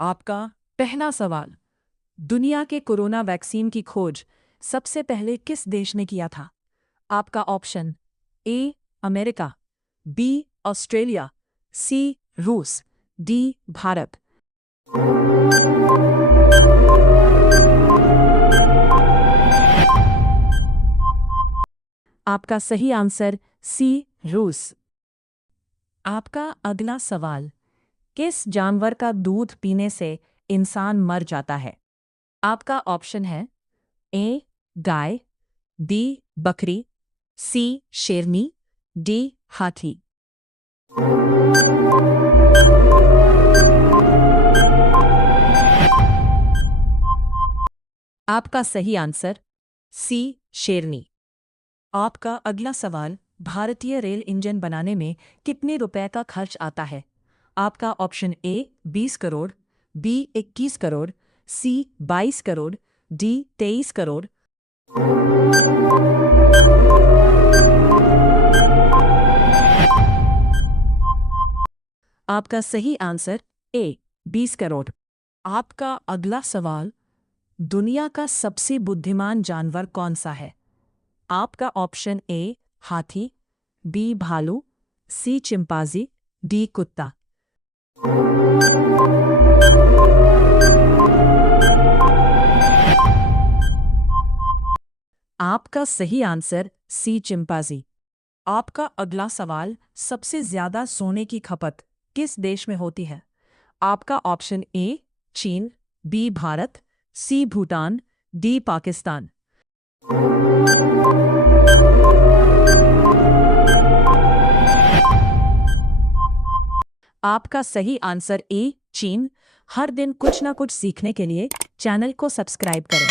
आपका पहला सवाल। दुनिया के कोरोना वैक्सीन की खोज सबसे पहले किस देश ने किया था? आपका option A America, B Australia, C रूस, डी भारत। आपका सही आंसर सी रूस। आपका अगला सवाल। किस जानवर का दूध पीने से इंसान मर जाता है? आपका ऑप्शन है ए गाय, बी बकरी, सी शेरनी, डी हाथी। आपका सही आंसर सी शेरनी। आपका अगला सवाल। भारतीय रेल इंजन बनाने में कितने रुपए का खर्च आता है? आपका option A 20 crore, B 21 crore, C 22 crore, D 23 crore. आपका सही आंसर ए 20 करोड़। आपका अगला सवाल। दुनिया का सबसे बुद्धिमान जानवर कौन सा है? आपका ऑप्शन ए हाथी, बी भालू, सी चिंपांजी, डी कुत्ता। आपका सही आंसर सी चिंपांजी। आपका अगला सवाल। सबसे ज्यादा सोने की खपत किस देश में होती है? आपका ऑप्शन ए चीन, बी भारत, सी भूटान, डी पाकिस्तान। आपका सही आंसर ए चीन। हर दिन कुछ ना कुछ सीखने के लिए चैनल को सब्सक्राइब करें।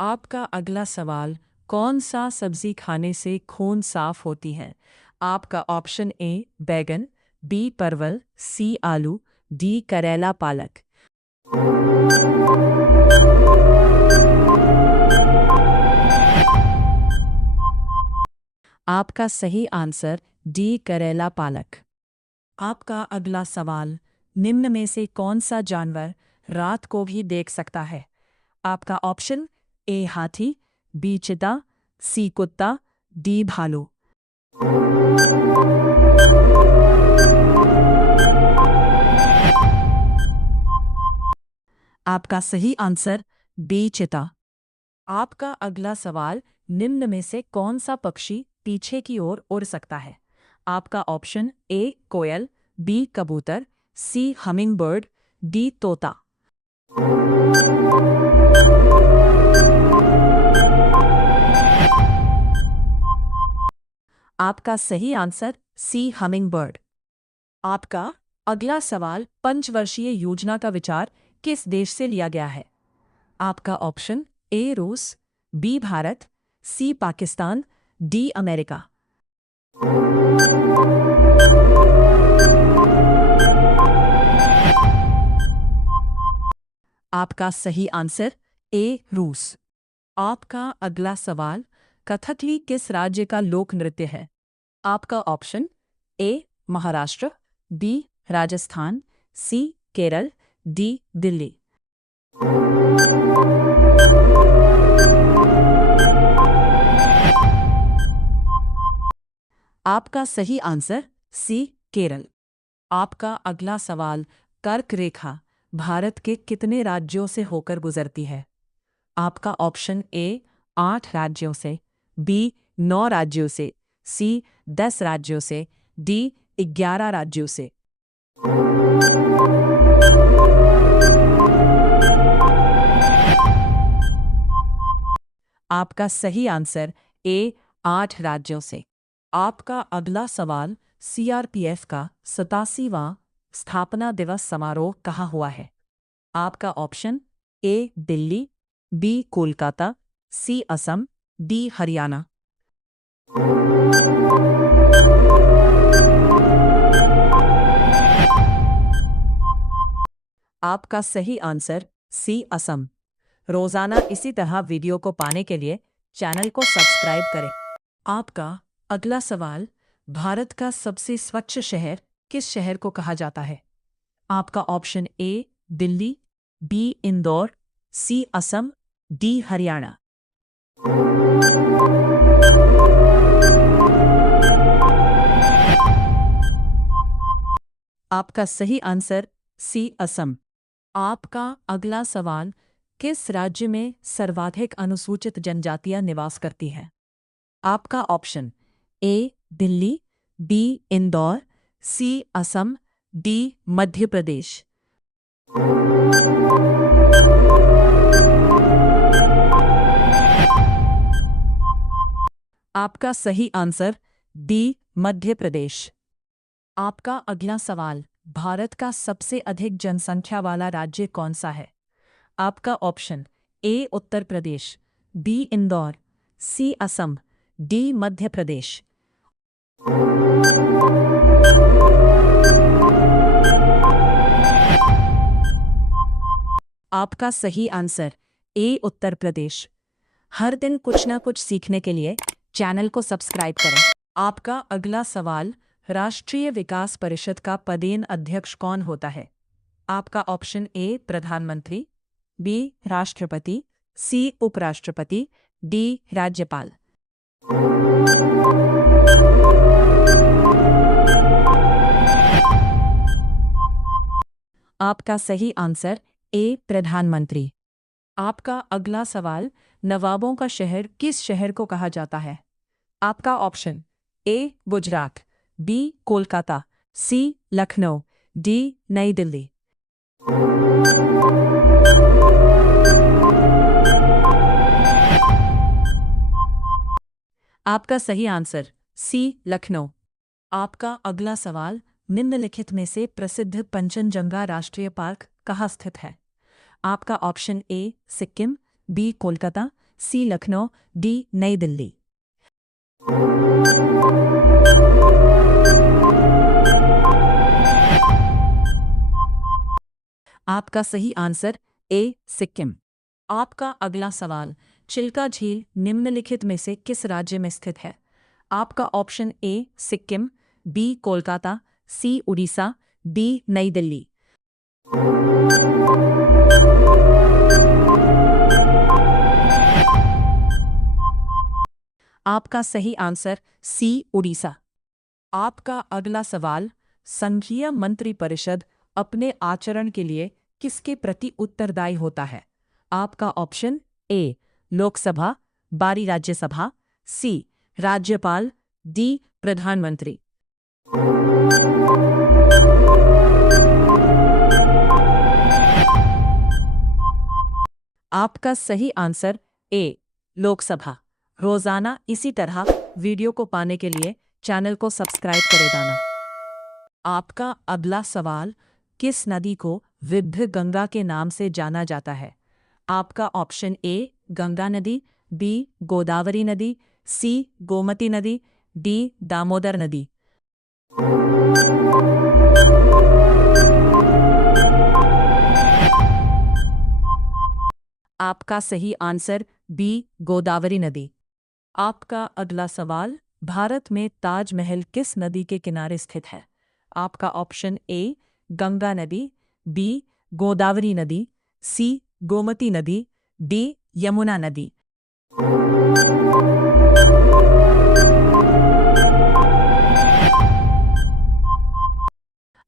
आपका अगला सवाल। कौन सा सब्जी खाने से खून साफ होती है? आपका ऑप्शन ए बैगन, बी परवल, सी आलू, डी करेला पालक। आपका सही आंसर डी करेला पालक। आपका अगला सवाल। निम्न में से कौन सा जानवर रात को भी देख सकता है? आपका ऑप्शन ए हाथी, बी चीता, सी कुत्ता, डी भालू। आपका सही आंसर बी चीता। आपका अगला सवाल। निम्न में से कौन सा पक्षी पीछे की ओर उड़ सकता है? आपका ऑप्शन ए कोयल, बी कबूतर, सी हमिंगबर्ड, डी तोता। आपका सही आंसर सी हमिंगबर्ड। आपका अगला सवाल। पंचवर्षीय योजना का विचार किस देश से लिया गया है? आपका ऑप्शन ए रूस, बी भारत, सी पाकिस्तान, डी अमेरिका। आपका सही आंसर ए रूस। आपका अगला सवाल। कथकली किस राज्य का लोक नृत्य है? आपका option A Maharashtra, B Rajasthan, C Kerala, D Delhi. आपका सही आंसर सी केरल। आपका अगला सवाल। कर्क रेखा भारत के कितने राज्यों से होकर गुजरती है? आपका ऑप्शन ए 8 राज्यों से, बी 9 राज्यों से, सी 10 राज्यों से, डी 11 राज्यों से। आपका सही आंसर ए 8 राज्यों से। आपका अगला सवाल। सीआरपीएफ का 87वां स्थापना दिवस समारोह कहाँ हुआ है? आपका option A Delhi, B Kolkata, C Assam, D Haryana. आपका सही आंसर सी असम। रोजाना इसी तरह वीडियो को पाने के लिए चैनल को सब्सक्राइब करें। आपका अगला सवाल। भारत का सबसे स्वच्छ शहर किस शहर को कहा जाता है? आपका option A Delhi, B Indore, C Assam, D Haryana. आपका सही आंसर सी असम। आपका अगला सवाल, किस राज्य में सर्वाधिक अनुसूचित जनजातियां निवास करती हैं? आपका option A Delhi, B Indore, C Assam, D Madhya Pradesh. आपका सही आंसर डी मध्य प्रदेश। आपका अगला सवाल, भारत का सबसे अधिक जनसंख्या वाला राज्य कौन सा है? आपका option A Uttar Pradesh, B Indore, C Assam, D Madhya Pradesh. आपका सही आंसर ए उत्तर प्रदेश। हर दिन कुछ ना कुछ सीखने के लिए चैनल को सब्सक्राइब करें। आपका अगला सवाल, राष्ट्रीय विकास परिषद का पदेन अध्यक्ष कौन होता है? आपका ऑप्शन ए प्रधानमंत्री, बी राष्ट्रपति, सी उपराष्ट्रपति, डी राज्यपाल। आपका सही आंसर ए प्रधानमंत्री। आपका अगला सवाल, नवाबों का शहर किस शहर को कहा जाता है? आपका option A Gujarat, B Kolkata, C Lucknow, D New Delhi. आपका सही आंसर सी लखनऊ। आपका अगला सवाल, निम्नलिखित में से प्रसिद्ध पंचनजंगा राष्ट्रीय पार्क कहाँ स्थित है? आपका option A Sikkim, B Kolkata, C Lucknow, D New Delhi. आपका सही आंसर ए सिक्किम। आपका अगला सवाल, चिल्का झील निम्नलिखित में से किस राज्य में स्थित है? आपका option A Sikkim, B Kolkata, C Orissa, D New Delhi. आपका सही आंसर सी उड़ीसा। आपका अगला सवाल, संघीय मंत्रिपरिषद अपने आचरण के लिए किसके प्रति उत्तरदायी होता है? आपका ऑप्शन ए लोकसभा, बारी राज्यसभा, सी राज्यपाल, डी प्रधानमंत्री। आपका सही आंसर ए लोकसभा। रोजाना इसी तरह वीडियो को पाने के लिए चैनल को सब्सक्राइब करें दाना। आपका अगला सवाल, किस नदी को विद्ध गंगा के नाम से जाना जाता है? आपका ऑप्शन ए गंगा नदी, बी गोदावरी नदी, सी गोमती नदी, डी दामोदर नदी। आपका सही आंसर बी गोदावरी नदी। आपका अगला सवाल, भारत में ताजमहल किस नदी के किनारे स्थित है? आपका ऑप्शन ए गंगा नदी, बी गोदावरी नदी, सी गोमती नदी, डी यमुना नदी।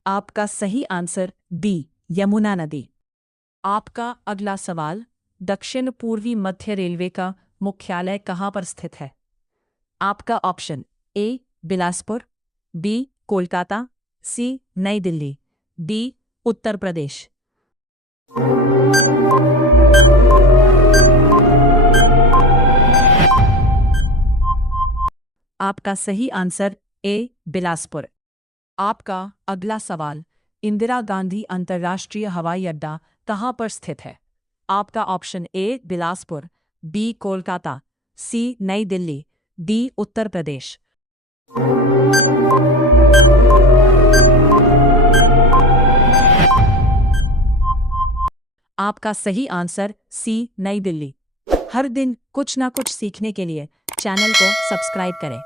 आपका सही आंसर बी यमुना नदी। आपका अगला सवाल, दक्षिण पूर्वी मध्य रेलवे का मुख्यालय कहाँ पर स्थित है? आपका option A Bilaspur, B Kolkata, C Nai Delhi, D Uttar Pradesh. आपका सही आंसर ए बिलासपुर। आपका अगला सवाल, इंदिरा गांधी अंतर्राष्ट्रीय हवाई अड्डा कहाँ पर स्थित है? आपका option A Bilaspur, B Kolkata, C Nai Delhi, D Uttar Pradesh. आपका सही आंसर सी नई दिल्ली। हर दिन कुछ ना कुछ सीखने के लिए चैनल को सब्सक्राइब करें।